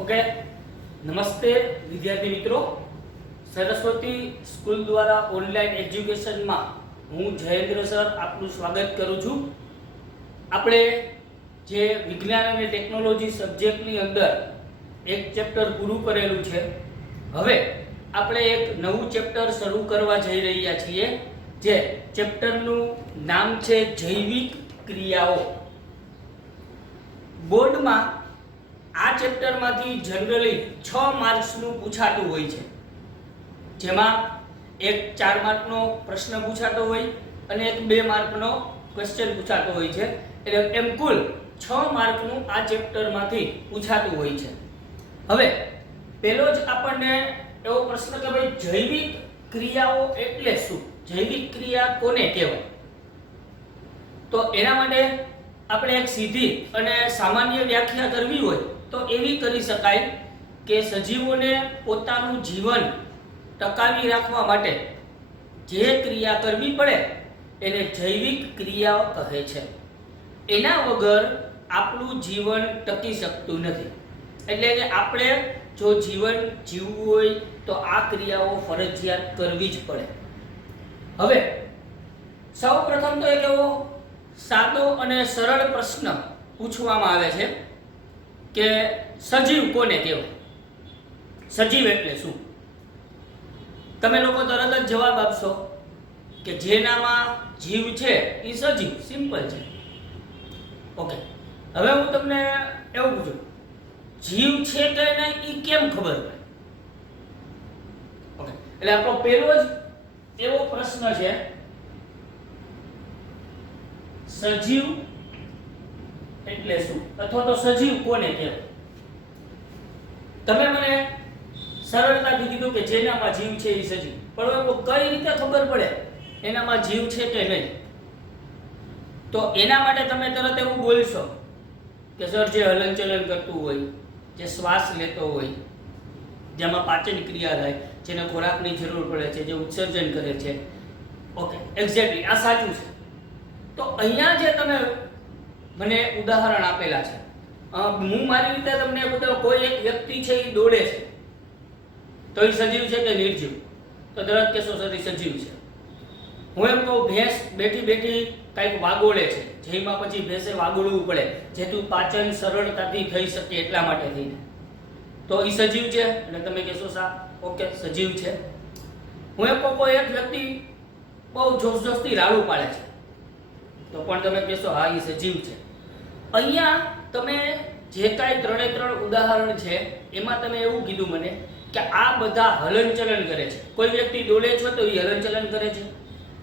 Okay, નમસ્તે વિદ્યાર્થી મિત્રો. સરસ્વતી સ્કૂલ દ્વારા ઓનલાઈન એજ્યુકેશનમાં હું જયેન્દ્ર સર આપનું સ્વાગત કરું છું. આપણે જે વિજ્ઞાન અને ટેકનોલોજી સબ્જેક્ટની અંદર એક ચેપ્ટર પૂરું કરેલું છે. હવે આપણે એક નવું ચેપ્ટર શરૂ કરવા જઈ રહ્યા છીએ. જે ચેપ્ટરનું નામ છે જૈવિક ક્રિયાઓ. બોર્ડમાં આ ચેપ્ટરમાંથી જનરલી 6 માર્ક્સનું પૂછાતું હોય છે, જેમાં એક 4 માર્કનો પ્રશ્ન પૂછાતો હોય અને એક 2 માર્કનો ક્વેશ્ચન પૂછાતો હોય છે. એટલે એમ કુલ 6 માર્કનું આ ચેપ્ટરમાંથી પૂછાતું હોય છે. હવે પહેલો જ આપણને એવો પ્રશ્ન કે ભાઈ જૈવિક ક્રિયાઓ એટલે શું, જૈવિક ક્રિયા કોને કહેવાય? તો એના માટે આપણે એક સીધી અને સામાન્ય વ્યાખ્યા કરવી હોય તો એવી કરી શકાય કે સજીવોને પોતાનું જીવન ટકાવી રાખવા માટે જે ક્રિયા કરવી પડે એને જૈવિક ક્રિયા કહે છે. એના વગર આપણું જીવન ટકી શકતું નથી. એટલે કે આપણે જો જીવન જીવવું હોય તો આ ક્રિયાઓ ફરજિયાત કરવી જ પડે. હવે સૌપ્રથમ તો એક એવો સાદો અને સરળ પ્રશ્ન પૂછવામાં આવે છે કે સજીવ કોને કહેવાય? સજીવ એટલે શું? તમે લોકો તરત જ જવાબ આપશો કે જેનામાં જીવ છે એ સજીવ. સિમ્પલ છે. ઓકે, હવે હું તમને એવું પૂછું, જીવ છે કે નહીં એ કેમ ખબર પડે? ઓકે, એટલે આપણો પહેલો જ એવો પ્રશ્ન છે, સજીવ એટલે શું, અથવા તો સજીવ કોને કહેવાય? તમે મને સરળતાથી કીધું કે જેનામાં જીવ છે એ સજીવ, પણ કઈ રીતે ખબર પડે એનામાં જીવ છે કે નહીં? તો એના માટે તમે તરત એવું બોલશો કે સર જે હલનચલન કરતું હોય, જે શ્વાસ લેતો હોય, જેમાં પાચન ક્રિયા થાય, જેને ખોરાકની જરૂર પડે છે, જે ઉત્સર્જન કરે છે. ઓકે, એક્ઝેક્ટલી આ સાચું છે. તો અહીંયા જે તમે મને ઉદાહરણ આપેલા છે, હું મારી રીતે તમને બતાવું. કોઈ એક વ્યક્તિ છે એ દોડે છે તો એ સજીવ છે કે નિર્જીવ? તો તરત કહેશો સર એ સજીવ છે. હું એમ કહું ભેંસ બેઠી બેઠી કંઈક વાગોળે છે, જેમાં પછી ભેંસે વાગોળવું પડે જેથી પાચન સરળતાથી થઈ શકે એટલા માટે થઈને, તો એ સજીવ છે. અને તમે કહેશો સા ઓકે સજીવ છે. હું એમ કહું કોઈ એક વ્યક્તિ બહુ જોશથી રાડું પાડે છે તો પણ તમે કહેશો હા એ સજીવ છે. અહીંયા તમે જે કાંઈ 3 ઉદાહરણ છે એમાં તમે એવું કીધું મને કે આ બધા હલનચલન કરે છે. કોઈ વ્યક્તિ દોડે છે તો એ હલનચલન કરે છે,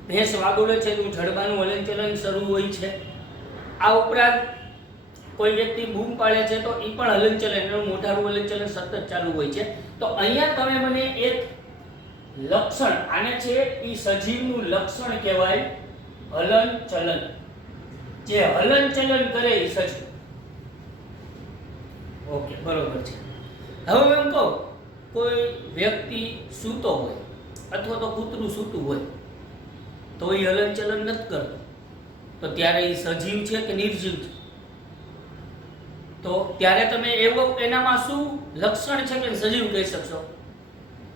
ભેંસ વાગોળે છે તો ઝડબાનું હલનચલન શરૂ હોય છે. આ ઉપરાંત કોઈ વ્યક્તિ બૂમ પાડે છે તો એ પણ હલનચલન, એનું મોઢાનું હલનચલન સતત ચાલુ હોય છે. તો અહીંયા તમે મને એક લક્ષણ, આને છે એ સજીવનું લક્ષણ કહેવાય હલનચલન. જે હલનચલન કરે એ સજીવ. ઓકે, બરોબર છે. હવે એમ કહું કોઈ વ્યક્તિ સૂતો હોય અથવા તો કૂતરું સૂતું હોય તો એ હલનચલન નથી કરતું, તો ત્યારે એ સજીવ છે કે નિર્જીવ છે? તો ત્યારે તમે એવો એનામાં શું લક્ષણ છે કે સજીવ કહી શકશો?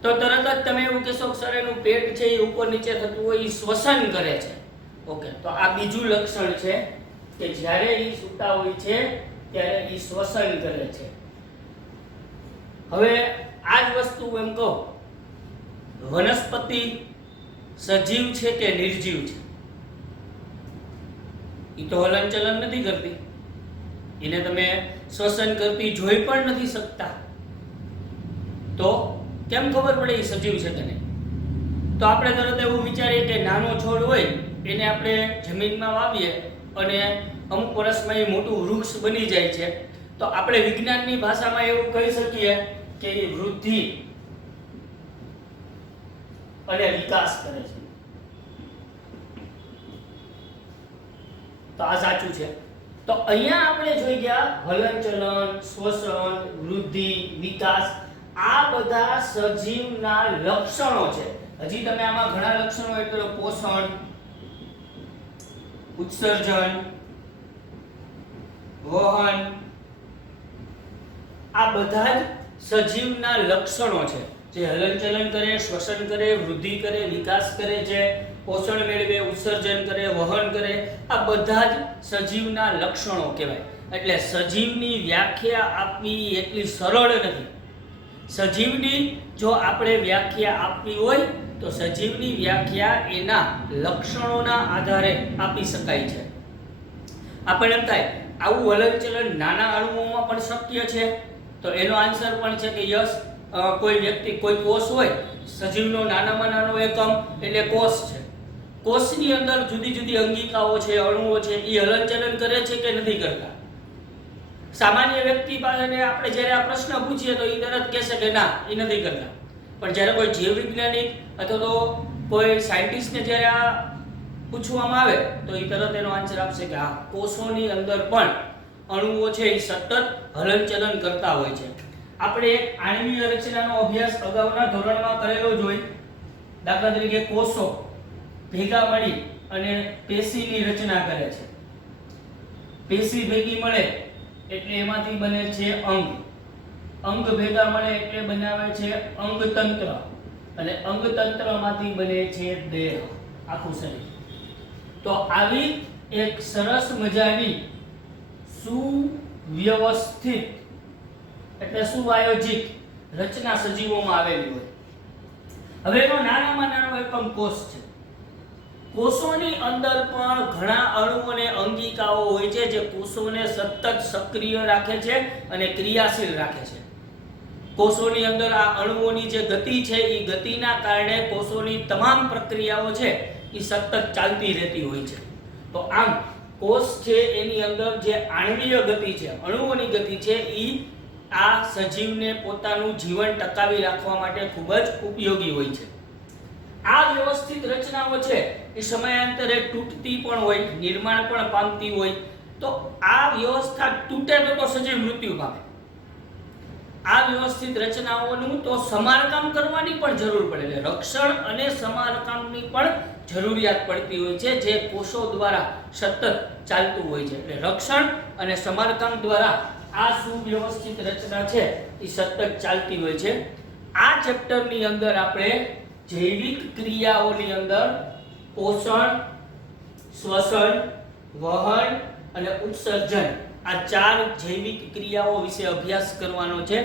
તો તરત જ તમે એવું કહેશો કે સર એનું પેટ છે એ ઉપર નીચે થતું હોય, એ શ્વસન કરે છે. ઓકે, તો આ બીજું લક્ષણ છે કે જ્યારે એ સૂતા હોય છે ત્યારે એ શ્વસન કરે છે. હવે આ જ વસ્તુ એમ કહું, વનસ્પતિ સજીવ છે કે નિર્જીવ છે? એ તો હલનચલન નથી કરતી, એને તમે શ્વસન કરતી જોઈ પણ નથી શકતા, તો કેમ ખબર પડે એ સજીવ છે કે નહીં? તો આપણે તરત એવું વિચારીએ કે નાનો છોડ હોય એને આપણે જમીનમાં વાવીએ અને અમુક વર્ષમાં એ મોટું વૃક્ષ બની જાય છે, તો આપણે વિજ્ઞાનની ભાષામાં એવું કહી શકીએ કે એ વૃદ્ધિ અને વિકાસ કરે છે. તો આ સાચું છે. તો અહીંયા આપણે જોઈ ગયા હલનચલન, શ્વસન, વૃદ્ધિ, વિકાસ, આ બધા સજીવના લક્ષણો છે. હજી તમે આમાં ઘણા લક્ષણો એટલે પોષણ, ઉત્સર્જન, વહન, આ બધા જ સજીવના લક્ષણો છે, જે હલનચલન કરે, શ્વસન કરે, વૃદ્ધિ કરે, વિકાસ કરે છે, પોષણ મેળવે, ઉત્સર્જન કરે, વહન કરે, આ બધા જ સજીવના લક્ષણો કહેવાય. એટલે સજીવની વ્યાખ્યા આપવી એટલી સરળ નથી. સજીવની જો આપણે વ્યાખ્યા આપવી હોય તો સજીવની વ્યાખ્યા એના લક્ષણોના આધારે આપી શકાય છે. આપણને એમ થાય આવું હલનચલન નાના અણુઓમાં પણ શક્ય છે, તો એનો આન્સર પણ છે કે યસ. કોઈ વ્યક્તિ, કોઈ કોષ હોય, સજીવનો નાનામાં નાનો એકમ એટલે કોષ છે. કોષની અંદર જુદી જુદી અંગિકાઓ છે, અણુઓ છે, એ હલનચલન કરે છે કે નથી કરતા? સામાન્ય વ્યક્તિ પાસે આપણે જ્યારે આ પ્રશ્ન પૂછીએ તો એ તરત કહેશે કે ના, એ નથી કરતા. પણ જ્યારે કોઈ જીવ વૈજ્ઞાનિક અથવા તો કોઈ સાયન્ટિસ્ટને જ્યારે આ પૂછવામાં આવે તો એ તરત એનો આન્સર આપશે કે હા, કોષોની અંદર પણ અણુઓ છે એ સતત હલનચલન કરતા હોય છે. આપણે એક આણ્વીય રચનાનો અભ્યાસ અગાઉના ધોરણમાં કરેલો જ હોય. દાખલા તરીકે કોષો ભેગા મળી અને પેશીની રચના કરે છે. પેશી ભેગી મળે એટલે એમાંથી બને છે અંગ. અંગ ભેગા મળે એટલે બનાવે છે અંગતંત્ર, અને અંગતંત્રમાંથી બને છે દેહ, આખું શરીર. તો આવી એક સરસ મજાની સુવ્યવસ્થિત એટલે સુઆયોજિત રચના સજીવોમાં આવેલી હોય. હવે એનો નાનામાં નાનો એકમ કોષ છે. કોષોની અંદર પણ ઘણા અણુ અને અંગિકાઓ હોય છે જે કોષોને સતત સક્રિય રાખે છે અને ક્રિયાશીલ રાખે છે. કોષોની અંદર આ અણુઓની જે ગતિ છે એ ગતિના કારણે કોષોની તમામ પ્રક્રિયાઓ છે એ સતત ચાલતી રહેતી હોય છે. તો આમ કોષ છે એની અંદર જે આણ્વીય ગતિ છે, અણુઓની ગતિ છે, એ આ સજીવને પોતાનું જીવન ટકાવી રાખવા માટે ખૂબ જ ઉપયોગી હોય છે. આ વ્યવસ્થિત રચનાઓ છે એ સમયાંતરે તૂટતી પણ હોય, નિર્માણ પણ પામતી હોય. તો આ વ્યવસ્થા તૂટે તો સજીવ મૃત્યુ પામે. આ વ્યવસ્થિત રચનાઓનું તો સમારકામ કરવાની પણ જરૂર પડે, એટલે રક્ષણ અને સમારકામની પણ જરૂરિયાત પડતી હોય છે, જે કોષો દ્વારા સતત ચાલતું હોય છે. એટલે રક્ષણ અને સમારકામ દ્વારા આ સુવ્યવસ્થિત રચના છે એ સતત ચાલતી હોય છે. આ ચેપ્ટરની અંદર આપણે જૈવિક ક્રિયાઓની અંદર પોષણ, શ્વસન, વહન અને ઉત્સર્જન, આ 4 જૈવિક ક્રિયાઓ વિશે અભ્યાસ કરવાનો છે.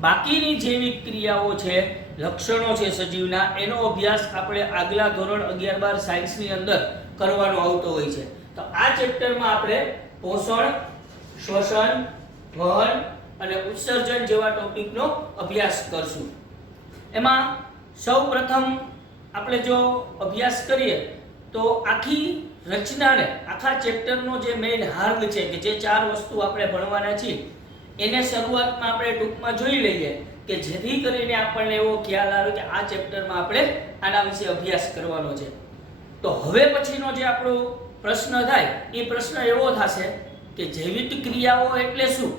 બાકીની જૈવિક ક્રિયાઓ છે, લક્ષણો છે સજીવના, એનો અભ્યાસ આપણે આગલા ધોરણ 11, 12 સાયન્સની અંદર કરવાનો આવતો હોય છે. તો આ ચેપ્ટરમાં આપણે પોષણ, શ્વસન, વહન અને ઉત્સર્જન જેવા ટોપિકનો અભ્યાસ કરશું. એમાં સૌપ્રથમ આપણે જો અભ્યાસ કરીએ તો આખી રચનાને, આખા ચેપ્ટરનો જે મેઇન હાર્દ છે કે જે 4 વસ્તુ આપણે ભણવાના છીએ એને શરૂઆતમાં આપણે ટૂંકમાં જોઈ લઈએ કે જેથી કરીને આપણને એવો ખ્યાલ આવે કે આ ચેપ્ટરમાં આપણે આના વિશે અભ્યાસ કરવાનો છે. તો હવે પછીનો જે આપણો પ્રશ્ન થાય એ પ્રશ્ન એવો થશે કે જૈવિક ક્રિયાઓ એટલે શું,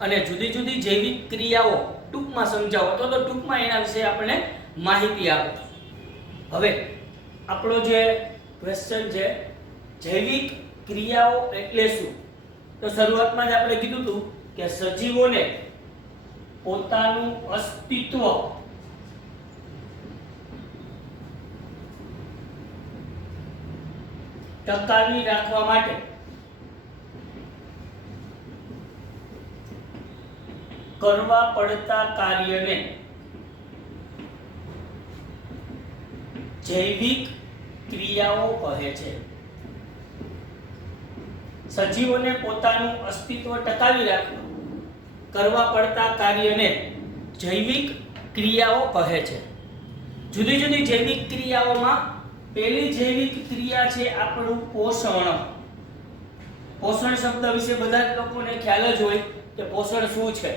અને જુદી જુદી જૈવિક ક્રિયાઓ ટૂંકમાં સમજાવો, તો ટૂંકમાં એના વિશે આપણે માહિતી આપો. હવે આપણો જે ક્વેશ્ચન છે, જૈવિક ક્રિયાઓ એટલે શું? તો શરૂઆતમાં જ આપણે કીધું હતું કે સજીવોને પોતાનું અસ્તિત્વ ટકાવી રાખવા માટે કરવા પડતા કાર્યને જૈવિક ક્રિયાઓ કહે છે. સજીવોને પોતાનું અસ્તિત્વ ટકાવી રાખવા કરવા પડતા કાર્યને જૈવિક ક્રિયાઓ કહે છે. જુદી જુદી જૈવિક ક્રિયાઓમાં પહેલી જૈવિક ક્રિયા છે આપણું પોષણ. પોષણ શબ્દ વિશે બધા જ લોકોને ખ્યાલ જ હોય કે પોષણ શું છે,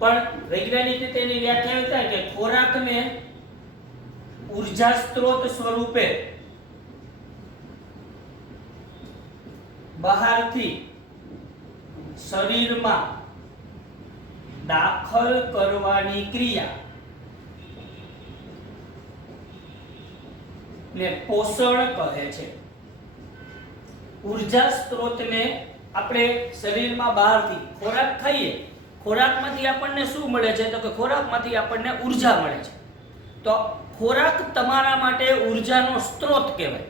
પણ વૈજ્ઞાનિક રીતે એની વ્યાખ્યા થાય કે ખોરાકને ઉર્જા સ્ત્રોત સ્વરૂપે બહારથી શરીરમાં દાખલ કરવાની ક્રિયા ને પોષણ કહે છે. ઉર્જા સ્ત્રોતને આપણે શરીરમાં બહારથી ખોરાક ખાઈએ, ખોરાકમાંથી આપણને શું મળે છે? તો કે ખોરાકમાંથી આપણને ઉર્જા મળે છે. તો ખોરાક તમારા માટે ઉર્જાનો સ્ત્રોત કહેવાય.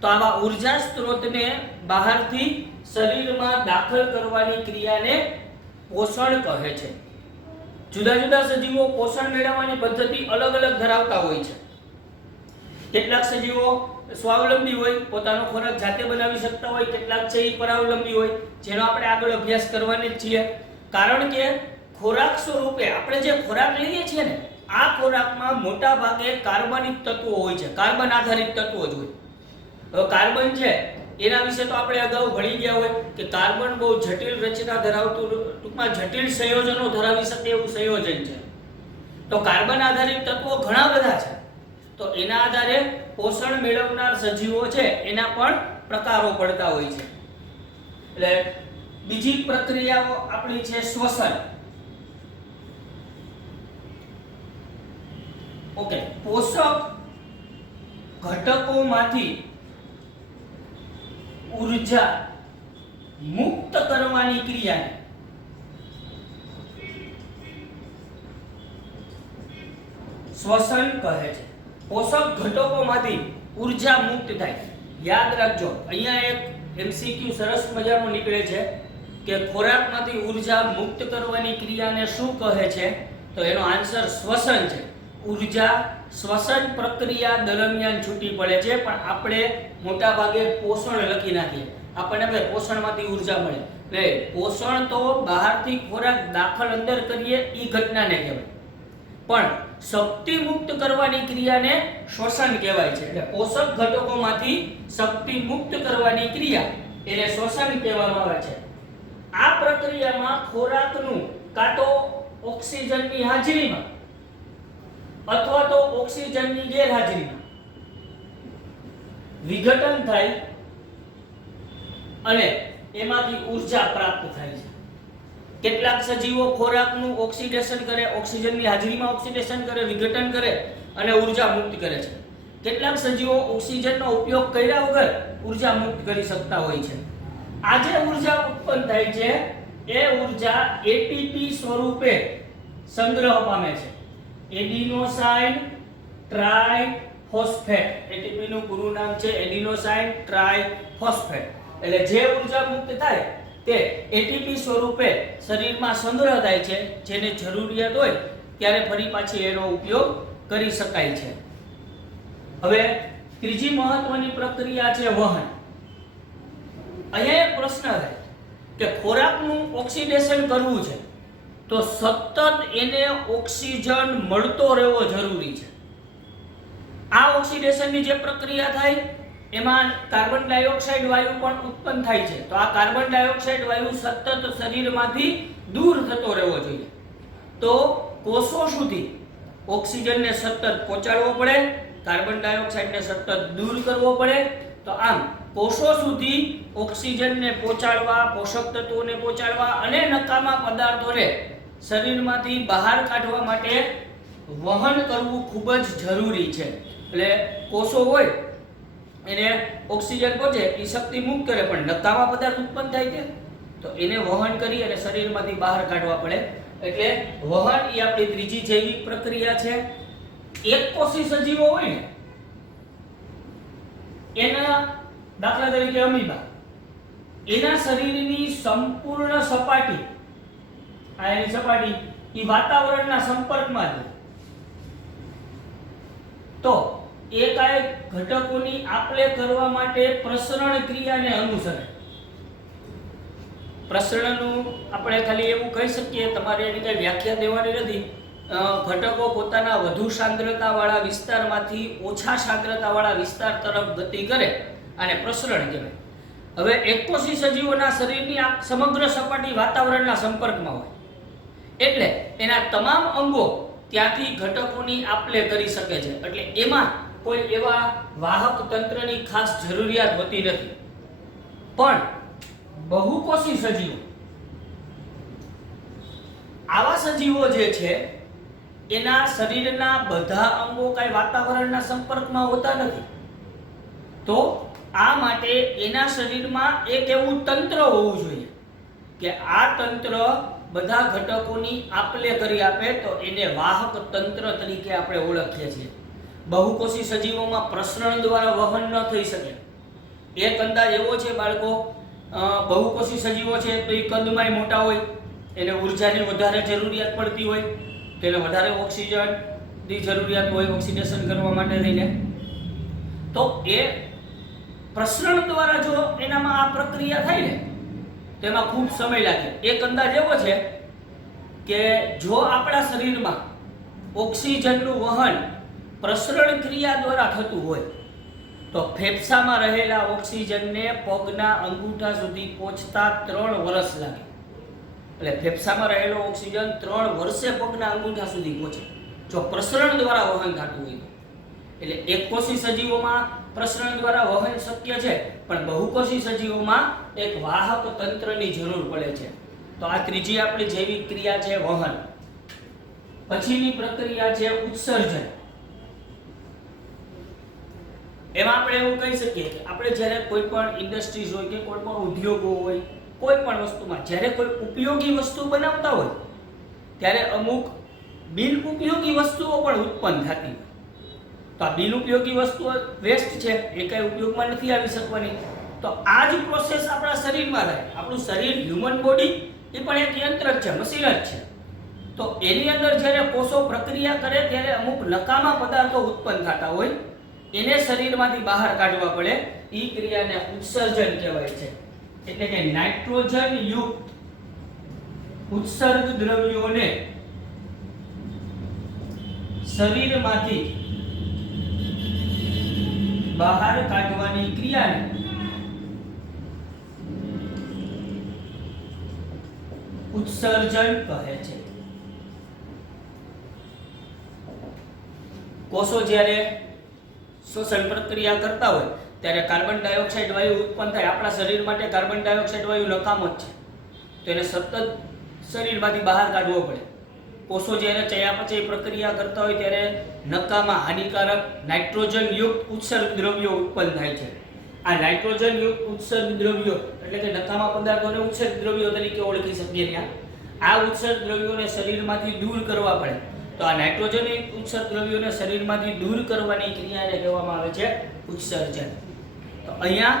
તો આવા ઉર્જા સ્ત્રોતને બહારથી શરીરમાં દાખલ કરવાની ક્રિયાને પોષણ કહે છે. જુદા જુદા સજીવો પોષણ મેળવવાની પદ્ધતિ અલગ અલગ ધરાવતા હોય છે. કેટલાક સજીવો સ્વાવલંબી હોય, પોતાનો ખોરાક જાતે બનાવી શકતા હોય, કેટલાક છે એ પરાવલંબી હોય, જેનો આપણે આગળ અભ્યાસ કરવાની જ છીએ. કારણ કે ખોરાક સ્વરૂપે આપણે જે ખોરાક લઈએ છીએ ને, આ ખોરાકમાં મોટા ભાગે કાર્બનિક તત્વો હોય છે, કાર્બન આધારિત તત્વો જ હોય. હવે કાર્બન છે એના વિશે તો આપણે અગાઉ ભણી ગયા હોય કે કાર્બન બહુ જટિલ રચના ધરાવતું, ટૂંકમાં જટિલ સંયોજનો ધરાવી શકે એવું સંયોજન છે. તો કાર્બન આધારિત તત્વો ઘણા બધા છે. તો એના આધારે પોષણ મેળવનાર સજીવો છે એના પણ પ્રકારો પડતા હોય છે. એટલે બીજી પ્રક્રિયાઓ આપણી છે શ્વસન. ઓકે, પોષક ઘટકોમાંથી ઉર્જા મુક્ત કરવાની ક્રિયાને શ્વસન કહે છે. પોષક ઘટકોમાંથી ઉર્જા મુક્ત થાય. યાદ રાખજો, અહીંયા એક એમસીક્યુ સરસ મજાનો નીકળે છે કે ખોરાકમાંથી ઉર્જા મુક્ત કરવાની ક્રિયાને શું કહે છે? તો એનો આન્સર શ્વસન છે. ઉર્જા શ્વસન પ્રક્રિયા દરમિયાન છૂટી પડે છે, પણ આપણે મોટા ભાગે પોષણ લખી નાખીએ. આપણને ભાઈ પોષણમાંથી ઉર્જા મળે. નહીં, પોષણ તો બહારથી ખોરાક દાખલ અંદર કરીએ એ ઘટનાને કહેવાય, પણ શક્તિ મુક્ત કરવાની ક્રિયાને શ્વસન કહેવાય છે. એટલે પોષક ઘટકોમાંથી શક્તિ મુક્ત કરવાની ક્રિયા એને શ્વસન કહેવામાં આવે છે. આ પ્રક્રિયામાં ખોરાકનું કાં તો ઓક્સિજનની હાજરીમાં અથવા તો ઓક્સિજનની ગેરહાજરીમાં વિઘટન થાય અને એમાંથી ઉર્જા પ્રાપ્ત થાય છે. કેટલાક સજીવો ખોરાકનું ઓક્સિડેશન કરે, ઓક્સિજનની હાજરીમાં ઓક્સિડેશન કરે, વિઘટન કરે અને ઉર્જા મુક્ત કરે છે. કેટલાક સજીવો ઓક્સિજનનો ઉપયોગ કર્યા વગર ઉર્જા મુક્ત કરી શકતા હોય છે. આ જે ઉર્જા ઉત્પન્ન થાય છે એ ઉર્જા એટીપી સ્વરૂપે સંગ્રહ પામે છે. એડિનોસાઇન ટ્રાઇફોસ્ફેટ, એટીપી નું પૂરું નામ છે એડિનોસાઇન ટ્રાઇફોસ્ફેટ. એટલે જે ઉર્જા મુક્ત થાય તે એટીપી સ્વરૂપે શરીરમાં સંગ્રહ થાય છે, જેને જરૂરિયાત હોય ત્યારે ફરી પાછી એનો ઉપયોગ કરી શકાય છે. હવે ત્રીજી મહત્વની પ્રક્રિયા છે વહન. અહીંયા એક પ્રશ્ન છે કે ખોરાકનું ઓક્સિડેશન કરવું છે તો સતત એને ઓક્સિજન મળતો રહેવો જરૂરી છે. આ ઓક્સિડેશનની જે પ્રક્રિયા થાય એમાં કાર્બન ડાયોક્સાઇડ વાયુ પણ ઉત્પન્ન થાય છે. તો આ કાર્બન ડાયોક્સાઇડ વાયુ સતત શરીરમાંથી દૂર થતો રહેવો જોઈએ. તો કોષો સુધી ઓક્સિજનને સતત પહોંચાડવો પડે, કાર્બન ડાયોક્સાઇડને સતત દૂર કરવો પડે. તો આમ કોષો સુધી ઓક્સિજનને પહોંચાડવા, પોષક તત્વોને પહોંચાડવા અને નકામા પદાર્થોને શરીરમાંથી બહાર કાઢવા માટે વહન કરવું ખૂબ જ જરૂરી છે. એટલે કોષો હોય એને ઓક્સિજન પહોંચે એ શક્તિ મુક્ત કરે, પણ નકામા પદાર્થ ઉત્પન્ન થાય છે તો એને વહન કરી અને શરીરમાંથી બહાર કાઢવા પડે. એટલે વહન એ આપણી ત્રીજી જૈવિક પ્રક્રિયા છે. એકકોષી સજીવો હોય ને એના દાખલા તરીકે અમીબા, એના શરીરની સંપૂર્ણ સપાટી, આ એની સપાટી એ વાતાવરણના સંપર્કમાં છે. તો એકાએક ઘટકોની આપલે કરવા માટે પ્રસરણ ક્રિયાને અનુસરે. પ્રસરણનું આપણે ખાલી એવું કહી શકીએ, તમારે એની કઈ વ્યાખ્યા દેવાની નથી. ઘટકો પોતાના વધુ સાંદ્રતાવાળા વિસ્તારમાંથી ઓછા સાંદ્રતાવાળા વિસ્તાર તરફ ગતિ કરે અને પ્રસરણ કહેવાય. હવે એકકોષી સજીવોના શરીરની આ સમગ્ર સપાટી વાતાવરણના સંપર્કમાં હોય એટલે એના તમામ અંગો ત્યાંથી ઘટકોની આપલે કરી શકે છે. એટલે એમાં કોઈ એવા વાહક તંત્રની ખાસ જરૂરિયાત હોતી નથી. પણ બહુકોષી સજીવો, આવા સજીવો જે છે એના શરીરના બધા અંગો કઈ વાતાવરણના સંપર્કમાં હોતા નથી. તો આ માટે એના શરીરમાં એક એવું તંત્ર હોવું જોઈએ કે આ તંત્ર બધા ઘટકોની આપલે કરી આપે તો એને વાહક તંત્ર તરીકે આપણે ઓળખીએ છીએ. બહુકોષી સજીવોમાં પ્રસરણ દ્વારા વહન ન થઈ શકે. એક અંદાજ એવો છે બાળકો, બહુકોષી સજીવો છે તો એ કદમાંય મોટા હોય, એને ઉર્જાની વધારે જરૂરિયાત પડતી હોય, તેને વધારે ઓક્સિજનની જરૂરિયાત હોય ઓક્સિડેશન કરવા માટે થઈને. તો એ પ્રસરણ દ્વારા જો એનામાં આ પ્રક્રિયા થાય ને તેમાં ખૂબ સમય લાગે. એક અંદાજ એવો છે કે જો આપણા શરીરમાં ઓક્સિજનનું વહન પ્રસરણ ક્રિયા દ્વારા થતું હોય તો ફેફસામાં રહેલા ઓક્સિજનને પગના અંગૂઠા સુધી પહોંચતા 3 વર્ષ લાગે. એટલે ફેફસામાં રહેલો ઓક્સિજન 3 વર્ષે પગના અંગૂઠા સુધી પહોંચે જો પ્રસરણ દ્વારા વહન થતું હોય. એટલે એકકોષી સજીવોમાં પ્રસરણ દ્વારા વહન શક્ય છે, પણ બહુકોષી સજીવોમાં એક વાહક તંત્રની જરૂર પડે છે. તો આ ત્રીજી આપણી જૈવિક ક્રિયા છે વહન. પછીની પ્રક્રિયા છે ઉત્સર્જન. એમાં આપણે એવું કહી શકીએ કે આપણે જ્યારે કોઈ પણ ઇન્ડસ્ટ્રીઝ હોય કે કોઈ પણ ઉદ્યોગો હોય, કોઈ પણ વસ્તુમાં જ્યારે કોઈ ઉપયોગી વસ્તુ બનાવતા હોય ત્યારે અમુક બિન ઉપયોગી વસ્તુઓ પણ ઉત્પન્ન થતી. તો આ બિન ઉપયોગી વસ્તુઓ વેસ્ટ છે, એ કઈ ઉપયોગમાં નથી આવી શકવાની. તો આ જ પ્રોસેસ આપણા શરીરમાં થાય. આપણું શરીર, હ્યુમન બોડી એ પણ એક યંત્ર જ છે, મશીન જ છે. તો એની અંદર જ્યારે કોષો પ્રક્રિયા કરે ત્યારે અમુક નકામા પદાર્થો ઉત્પન્ન થતા હોય, એને શરીરમાંથી બહાર કાઢવા પડે. એ ક્રિયાને ઉત્સર્જન કહેવાય છે. એટલે કે નાઇટ્રોજન યુક્ત ઉત્સર્ગ દ્રવ્યોને શરીરમાંથી બહાર કાઢવાની ક્રિયાને ઉત્સર્જન કહે છે. કોષો જ્યારે શ્વસન પ્રક્રિયા કરતા હોય ત્યારે કાર્બન ડાયોક્સાઇડ વાયુ ઉત્પન્ન થાય. આપણા શરીર માટે કાર્બન ડાયોક્સાઇડ વાયુ નકામો જ છે, તો એને સતત શરીરમાંથી બહાર કાઢવો પડે. કોષો જ્યારે ચયાપચય પ્રક્રિયા કરતા હોય ત્યારે નકામા હાનિકારક નાઇટ્રોજન યુક્ત ઉત્સર્ગ દ્રવ્યો ઉત્પન્ન થાય છે. આ નાઇટ્રોજન યુક્ત ઉત્સર્ગ દ્રવ્યો એટલે કે નકામા પદાર્થોને ઉત્સર્ગ દ્રવ્યો તરીકે ઓળખી શકીએ ત્યાં. આ ઉત્સર્ગ દ્રવ્યોને શરીરમાંથી દૂર કરવા પડે. તો આ નાઇટ્રોજન યુક્ત ઉત્સર્ગ દ્રવ્યોને શરીરમાંથી દૂર કરવાની ક્રિયાને કહેવામાં આવે છે ઉત્સર્જન. તો અહીંયા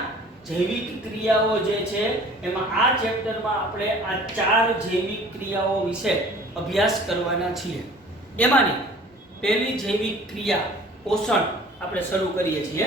જૈવિક ક્રિયાઓ જે છે એમાં આ ચેપ્ટરમાં આપણે આ 4 જૈવિક ક્રિયાઓ વિશે અભ્યાસ કરવાના છીએ. એમાંની પહેલી જૈવિક ક્રિયા પોષણ આપણે શરૂ કરીએ છીએ.